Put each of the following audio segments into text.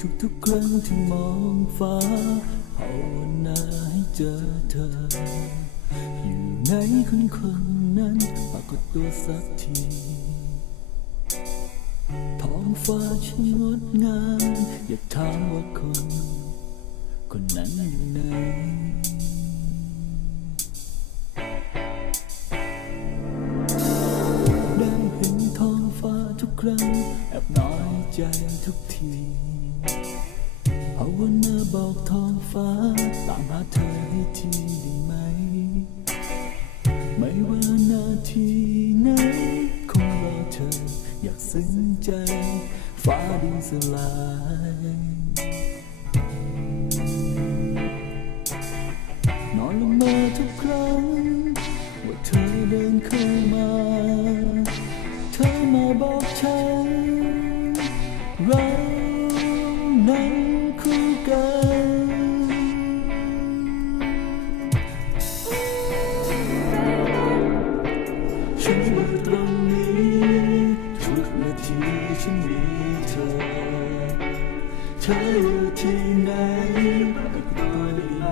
ทุกๆครั้งที่มองฟ้าภาวนาให้เจอเธอ อยู่ไหนคนคนนั้นปรากฏตัวสักทีท้องฟ้าช่างงดงามอยากถามว่าคน คนนั้นอยู่ไหนได้เห็นท้องฟ้าทุกครั้งแอบน้อยใจทุกที ภาวนาบอกท้องฟ้า ตามหาเธอให้ทีได้ไหม ไม่ว่านาทีไหนคงรอเธอ อยากซึ้งใจ ฟ้าดินสลายนอนลงมาทุกครั้ง ว่าเธอเดินเข้ามา เธอมาบอกฉันเรานั้น ฉันอยู่ตรงนี้ ทุกนาทีฉันมีเธอ เธออยู่ที่ไหนบอกตัวได้ไหม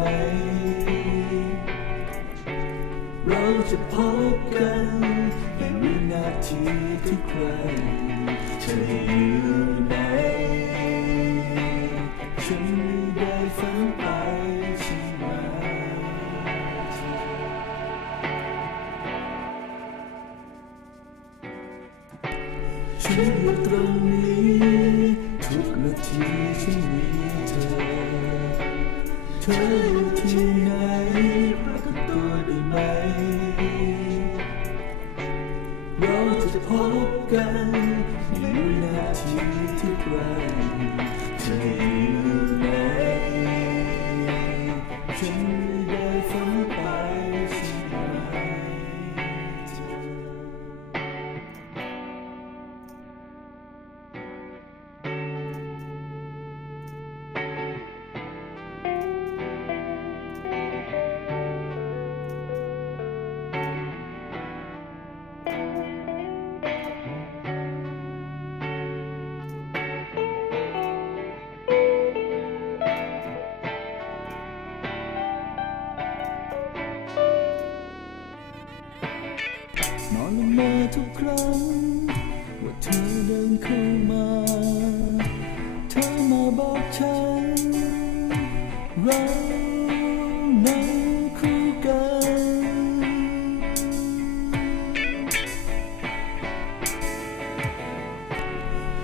เราจะพบกันในวินาทีที่ใครเธออยู่ไหนฉัน ฉันอยู่ตรงนี้ ทุกนาทีฉันมีเธอ เธออยู่ที่ไหนปรากฏตัวได้ไหม เราจะพบกัน อนลงมาทุกครั้ง ว่าเธอเดินเข้ามา เธอมาบอกฉันเรานั้นคู่กัน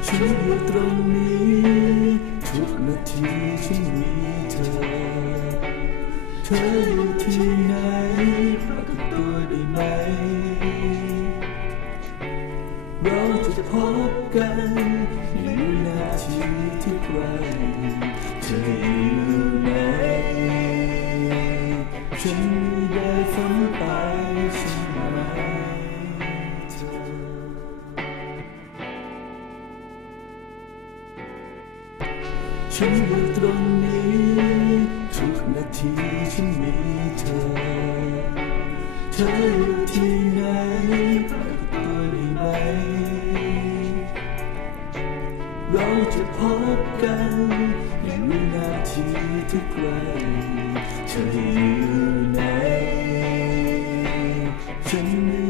ฉันอยู่ตรงนี้ ทุกนาทีฉันมีเธอ เธออยู่ที่ไหน เราจะพบกันในวินาทีที่ใกล้เธออยู่ไหนฉันไม่ได้ฝันไปใช่ไหมเธอฉันอยู่ตรงนี้ ทุกนาทีฉัน เธออยู่ที่ไหนก็ปล่อยไปเราจะพบกันในวินาทีที่ไกลเธออยู่ไหนฉัน